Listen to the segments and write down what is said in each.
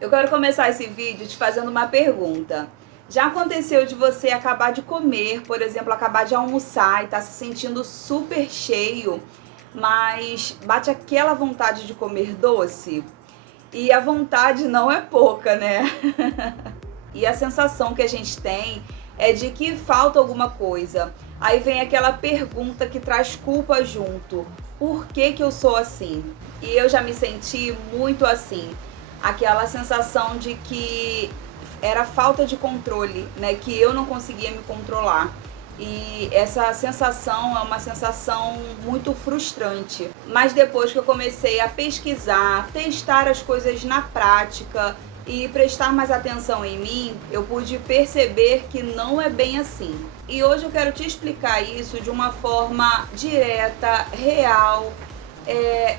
Eu quero começar esse vídeo te fazendo uma pergunta. Já aconteceu de você acabar de comer, por exemplo, acabar de almoçar e tá se sentindo super cheio, mas bate aquela vontade de comer doce? E a vontade não é pouca, né? E a sensação que a gente tem é de que falta alguma coisa. Aí vem aquela pergunta que traz culpa junto. Por que que eu sou assim? E eu já me senti muito assim. Aquela sensação de que era falta de controle, né? Que eu não conseguia me controlar. E essa sensação é uma sensação muito frustrante. Mas depois que eu comecei a pesquisar, testar as coisas na prática e prestar mais atenção em mim, eu pude perceber que não é bem assim. E hoje eu quero te explicar isso de uma forma direta, real,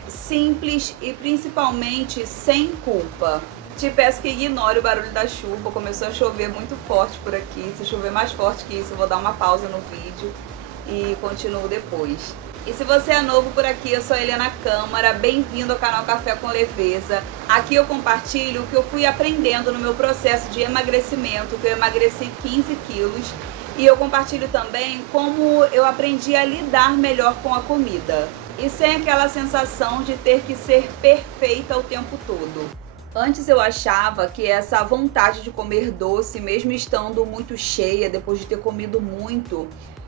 simples e principalmente sem culpa. Te peço que ignore o barulho da chuva, começou a chover muito forte por aqui. Se chover mais forte que isso, eu vou dar uma pausa no vídeo e continuo depois. E se você é novo por aqui, eu sou a Helena Câmara, bem-vindo ao canal Café com Leveza. Aqui eu compartilho o que eu fui aprendendo no meu processo de emagrecimento, que eu emagreci 15 quilos. E eu compartilho também como eu aprendi a lidar melhor com a comida. E sem aquela sensação de ter que ser perfeita o tempo todo. Antes eu achava que essa vontade de comer doce, mesmo estando muito cheia, depois de ter comido muito,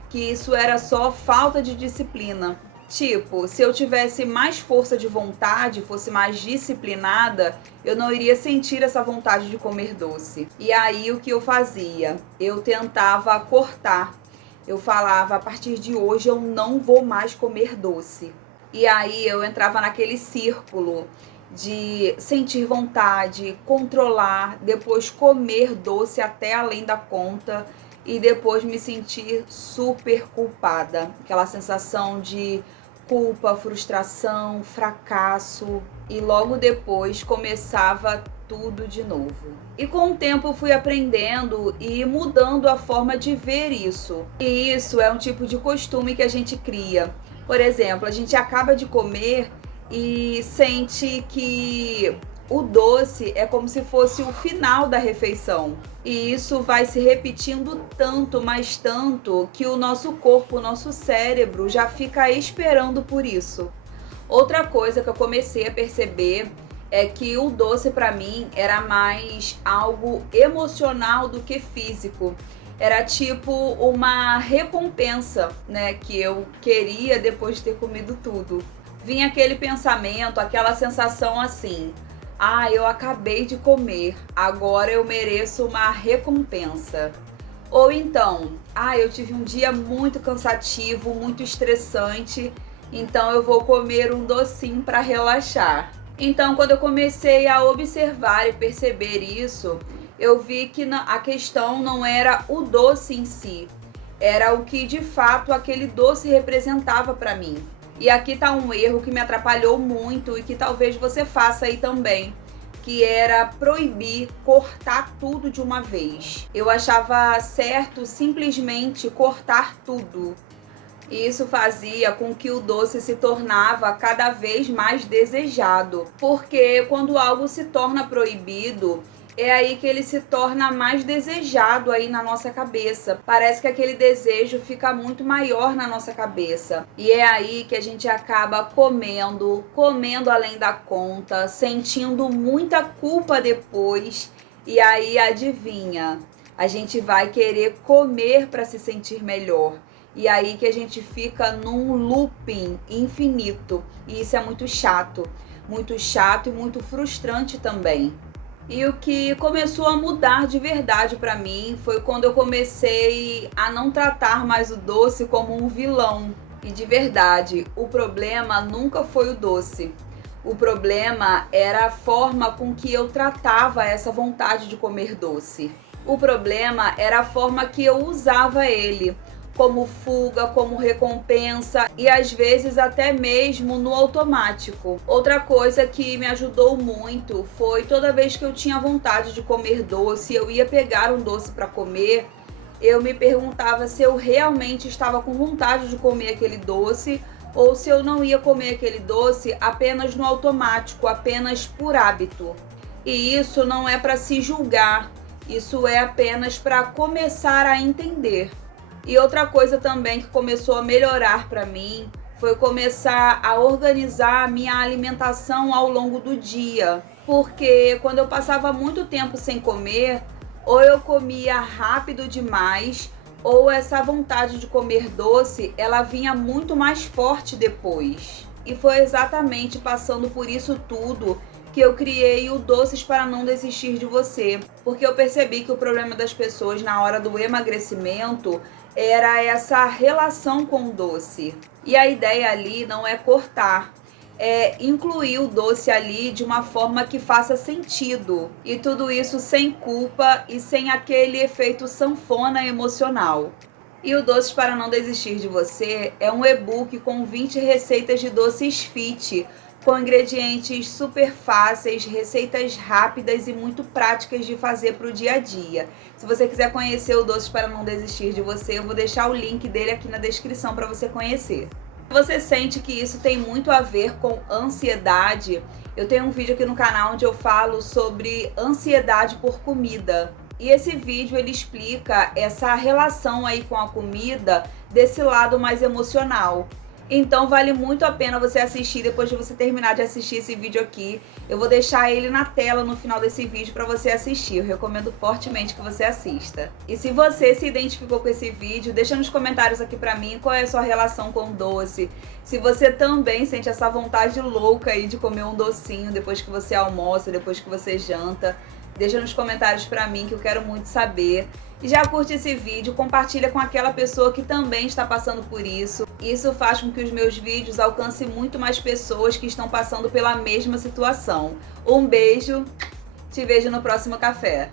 que isso era só falta de disciplina. Tipo, se eu tivesse mais força de vontade, fosse mais disciplinada, eu não iria sentir essa vontade de comer doce. E aí o que eu fazia? Eu tentava cortar. Eu falava, a partir de hoje eu não vou mais comer doce. E aí eu entrava naquele círculo de sentir vontade, controlar, depois comer doce até além da conta e depois me sentir super culpada. Aquela sensação de culpa, frustração, fracasso e logo depois começava tudo de novo. E com o tempo eu fui aprendendo e mudando a forma de ver isso. E isso é um tipo de costume que a gente cria. Por exemplo, a gente acaba de comer e sente que o doce é como se fosse o final da refeição. E isso vai se repetindo tanto, mas tanto, que o nosso corpo, o nosso cérebro já fica esperando por isso. Outra coisa que eu comecei a perceber é que o doce para mim era mais algo emocional do que físico. Era tipo uma recompensa, né, que eu queria depois de ter comido tudo. Vinha aquele pensamento, aquela sensação assim: ah, eu acabei de comer, agora eu mereço uma recompensa. Ou então, ah, eu tive um dia muito cansativo, muito estressante, então eu vou comer um docinho para relaxar. Então, quando eu comecei a observar e perceber isso, eu vi que a questão não era o doce em si, era o que de fato aquele doce representava para mim. E aqui tá um erro que me atrapalhou muito e que talvez você faça aí também, que era proibir, cortar tudo de uma vez. Eu achava certo simplesmente cortar tudo. E isso fazia com que o doce se tornava cada vez mais desejado, porque quando algo se torna proibido, é aí que ele se torna mais desejado aí na nossa cabeça. Parece que aquele desejo fica muito maior na nossa cabeça. E é aí que a gente acaba comendo além da conta, sentindo muita culpa depois. E aí, adivinha, a gente vai querer comer para se sentir melhor. E aí que a gente fica num looping infinito. E isso é muito chato e muito frustrante também. E o que começou a mudar de verdade para mim foi quando eu comecei a não tratar mais o doce como um vilão. E de verdade, o problema nunca foi o doce. O problema era a forma com que eu tratava essa vontade de comer doce. O problema era a forma que eu usava ele, como fuga, como recompensa e às vezes até mesmo no automático. Outra coisa que me ajudou muito foi toda vez que eu tinha vontade de comer doce, eu ia pegar um doce para comer, eu me perguntava se eu realmente estava com vontade de comer aquele doce ou se eu não ia comer aquele doce apenas no automático, apenas por hábito. E isso não é para se julgar, isso é apenas para começar a entender. E outra coisa também que começou a melhorar para mim foi começar a organizar a minha alimentação ao longo do dia. Porque quando eu passava muito tempo sem comer, ou eu comia rápido demais, ou essa vontade de comer doce, ela vinha muito mais forte depois. E foi exatamente passando por isso tudo que eu criei o Doces para Não Desistir de Você. Porque eu percebi que o problema das pessoas na hora do emagrecimento era essa relação com o doce. E a ideia ali não é cortar, é incluir o doce ali de uma forma que faça sentido. E tudo isso sem culpa e sem aquele efeito sanfona emocional. E o Doces para Não Desistir de Você é um e-book com 20 receitas de doces fit, com ingredientes super fáceis, receitas rápidas e muito práticas de fazer para o dia a dia. Se você quiser conhecer o Doces para Não Desistir de Você, eu vou deixar o link dele aqui na descrição para você conhecer. Se você sente que isso tem muito a ver com ansiedade, eu tenho um vídeo aqui no canal onde eu falo sobre ansiedade por comida. E esse vídeo ele explica essa relação aí com a comida desse lado mais emocional. Então vale muito a pena você assistir depois de você terminar de assistir esse vídeo aqui. Eu vou deixar ele na tela no final desse vídeo para você assistir. Eu recomendo fortemente que você assista. E se você se identificou com esse vídeo, deixa nos comentários aqui para mim qual é a sua relação com o doce. Se você também sente essa vontade louca aí de comer um docinho depois que você almoça, depois que você janta, deixa nos comentários pra mim que eu quero muito saber. E já curte esse vídeo, compartilha com aquela pessoa que também está passando por isso. Isso faz com que os meus vídeos alcancem muito mais pessoas que estão passando pela mesma situação. Um beijo, te vejo no próximo café.